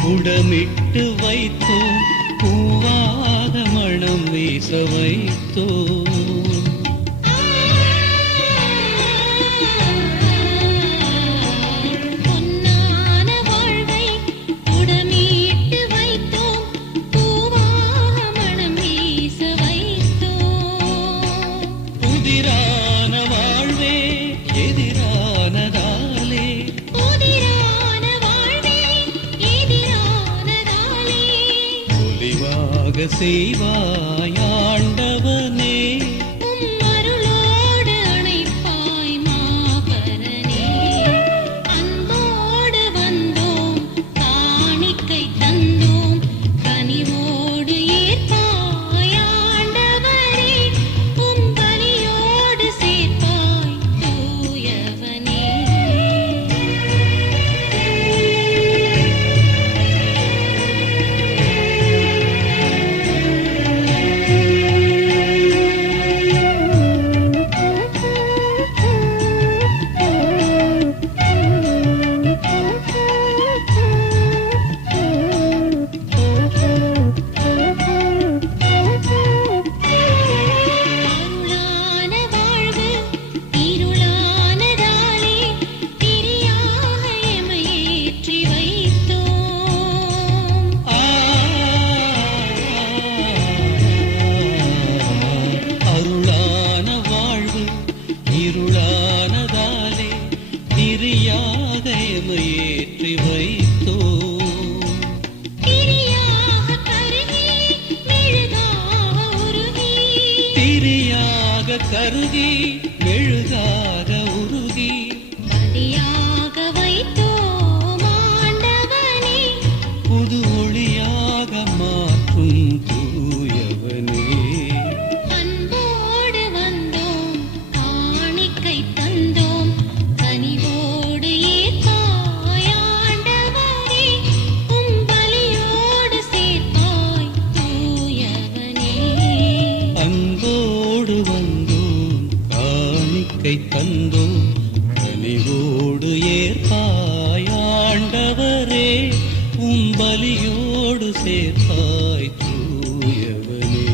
புடமிட்டு வைத்தோம், பூவாக மணம் வீச வைத்தோம். பொலிவான ஆக செய்வாயாண்டவனே. கருகி மெழுகாக உருகி பலியாக வைத்தோம் ஆண்டவனே. புது ஒளியாக மாற்றும் தூயவனே. அன்போடு வந்தோம் காணிக்கை தந்தோம் கனிவோடு ஏற்பாய் ஆண்டவனே. உம் பலியோடு சேர்ப்பாய் தூயவனே. அன்போடு தந்தோம் கனிவோடு ஏற்பாயாண்டவரே. உம் பலியோடு சேர்ப்பாய் தூயவனே.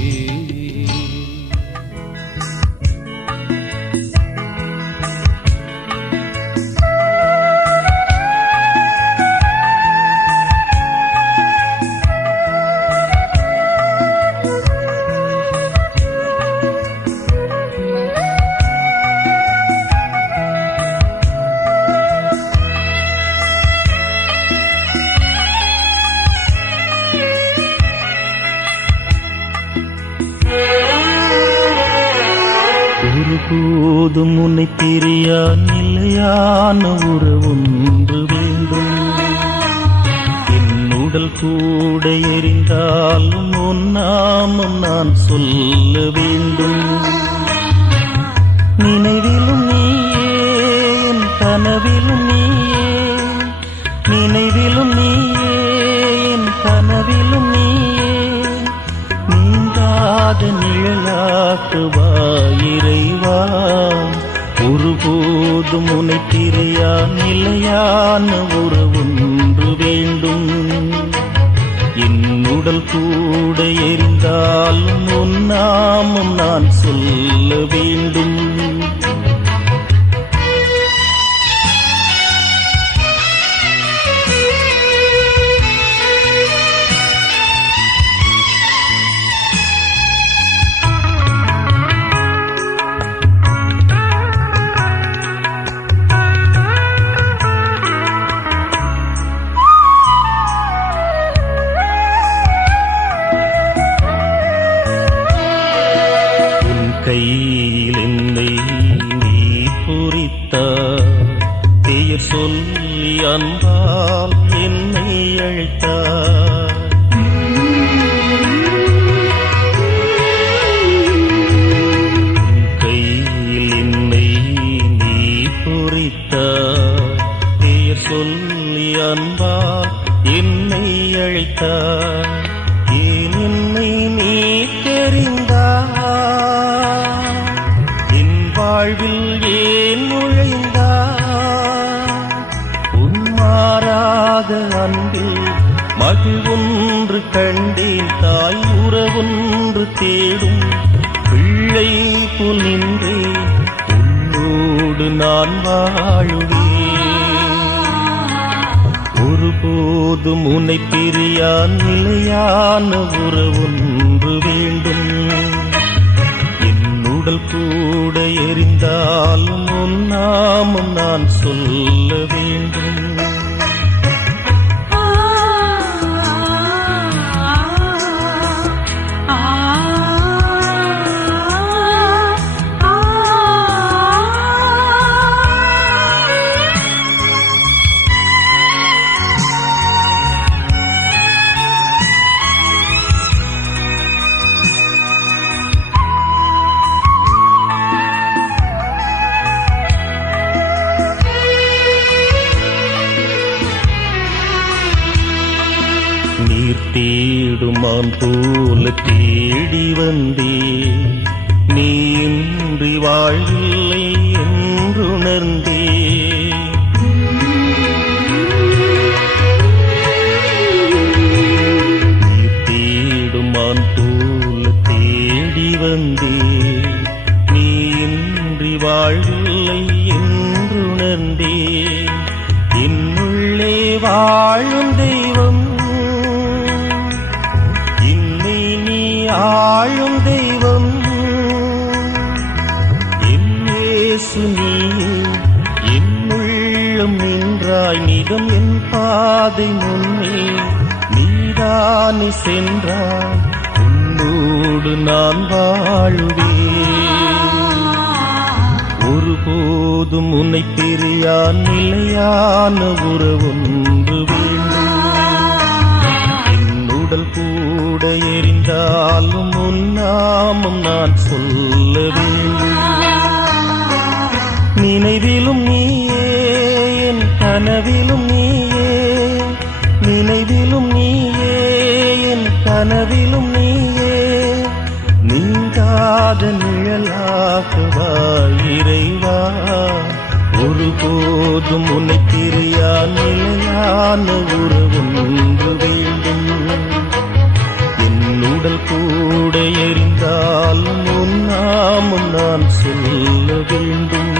ஒருபோதும் உன்னை பிரியா நிலையான உறவொன்று வேண்டும். என் உடல் கூட எரிந்தாலும் உன் நாமம் நான் சொல்ல வேண்டும். நினைவிலும் நீயே என் கனவிலும் நீயே, நினைவிலும் நீயே என் கனவிலும் நீயே. நீங்காத நிழலாக்குவாயிரைவா. ஒருபோதும் உன்னை பிரியா நிலையான உறவொன்று வேண்டும். என் உடல் கூட எரிந்தாலும் உன் நாமம் நான் சொல்ல வேண்டும். கையில் என்னை நீ பொறித்தார், பெயர் சொல்லி அன்பால் என்னை அழைத்தார். கையில் என்னை நீ பொறித்தார், பெயர் சொல்லி அன்பால் என்னை அழைத்தார். ஏன் என்னை நீ தெரிந்தார், வாழ்வில் ஏன் நுழைந்தார். உன்மாறாக அன்பில் மகிழ்வொன்று கண்டேன். தாய் உறவொன்று தேடும் பிள்ளை போல் நின்றேன். உன்னோடு நான் வாழுவேன். ஒருபோதும் உன்னை பிரியா நிலையான உறவொன்று வேண்டும். உடல் கூட எரிந்தாலும் உன் நாமம் நான் சொல்ல வேண்டும். தேடி வந்தே நீ இன்றி வாழ்வில்லை என்றுணர்ந்தே நீ தேடுமான் போல தேடி வந்தே நீ இன்றி வாழ்வில்லை என்றுணர்ந்தே என்னுள்ளே வாழும் தெய்வம் இன்னை நீ ஆளும் தெய்வம் என் இயேசு நீ என்னுள்ளும் நின்றாய் நிதம் என் பாதை முன்னே நீதானே சென்றாய் உன்னோடு நான் வாழுவேன் ஒருபோதும் உன்னை பிரியா நிலையான உறவொன்று வேண்டும் என்னுடல் கூட எரிந்தாலும் உன் நாமம் நான் சொல்ல வேண்டும் நினைவிலும் நீயே என் கனவிலும் நீயே நினைவிலும் நீயே என் கனவிலும் நீயே நீங்காத நிழலாகவா இறைவா ஒருபோதும் உன்னை பிரியா நிலையான உறவொன்று வேண்டும் என்னுடல் கூட எரிந்தாலும் உன் நாமம் நான் சொல்ல வேண்டும்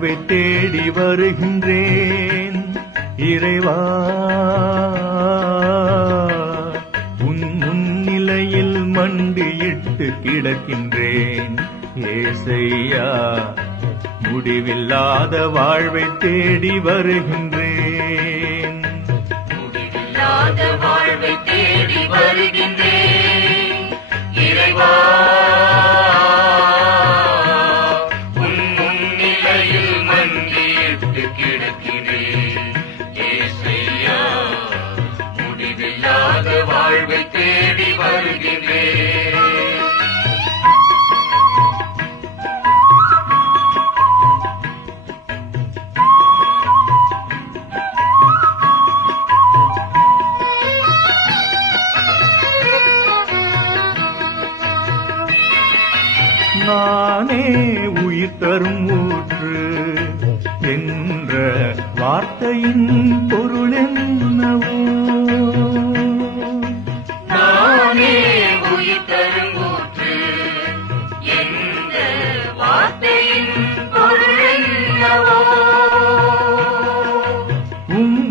வாழ்வை தேடி வருகின்றேன் இறைவா. உன் முன்னிலையில் மண்டியிட்டு கிடக்கின்றேன் ஏசையா. முடிவில்லாத வாழ்வை தேடி வருகின்றேன். முடிவில்லாத வாழ்வை தேடி வருகின்றேன் இறைவா. உன் முன்னிலையில் மண்டியிட்டு கிடக்கிறேன் ஏசையா. முடிவில்லாத வாழ்வை தேடி வருகின்றேன். நானே உயிர் தரும் ஊற்று என்ற வார்த்தையின் பொருள் என்னவோ? நானே உயிர் தரும் ஊற்று என்ற வார்த்தையின் பொருள் என்னவோ?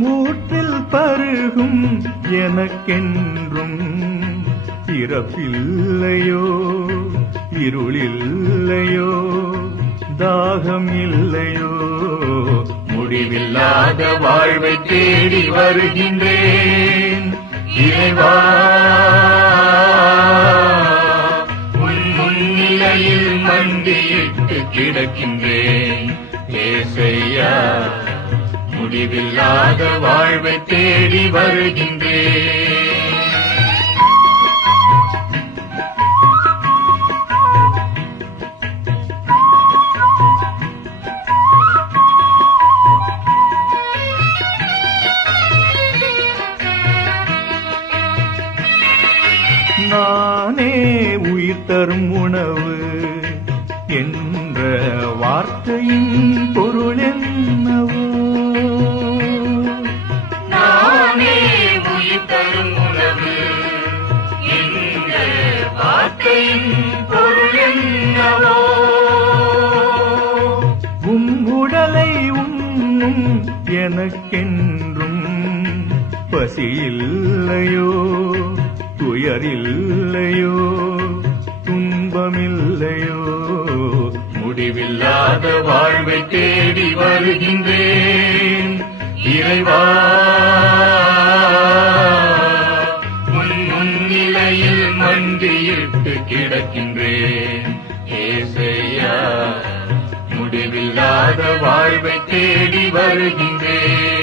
ஊற்றில் பருகும் எனக்கென்றும் பிறப்பில்லையோ, இருளில்லையோ, தாகம் இல்லையோ. முடிவில்லாத வாழ்வை தேடி வருகின்றேன் இறைவா. உன் முன்னிலையில் மண்டியிட்டு கிடக்கின்றேன் ஏசையா. முடிவில்லாத வாழ்வை தேடி வருகின்றேன். நானே உயிர் தரும் உணவு என்ற வார்த்தையின் பொருள் என்னவோ? நானே உயிர் தரும் உணவு என்ற வார்த்தையின் பொருள் என்னவோ? உடலை உண்ணும் எனக்கென்றும் பசியில்லையோ, துயரில்லையோ, துன்பமில்லையோ. முடிவில்லாத வாழ்வை தேடி வருகின்றேன் இறைவா. உன் முன்னிலையில் மண்டியிட்டு கிடக்கின்றேன் ஏசையா. முடிவில்லாத வாழ்வை தேடி வருகின்றேன்.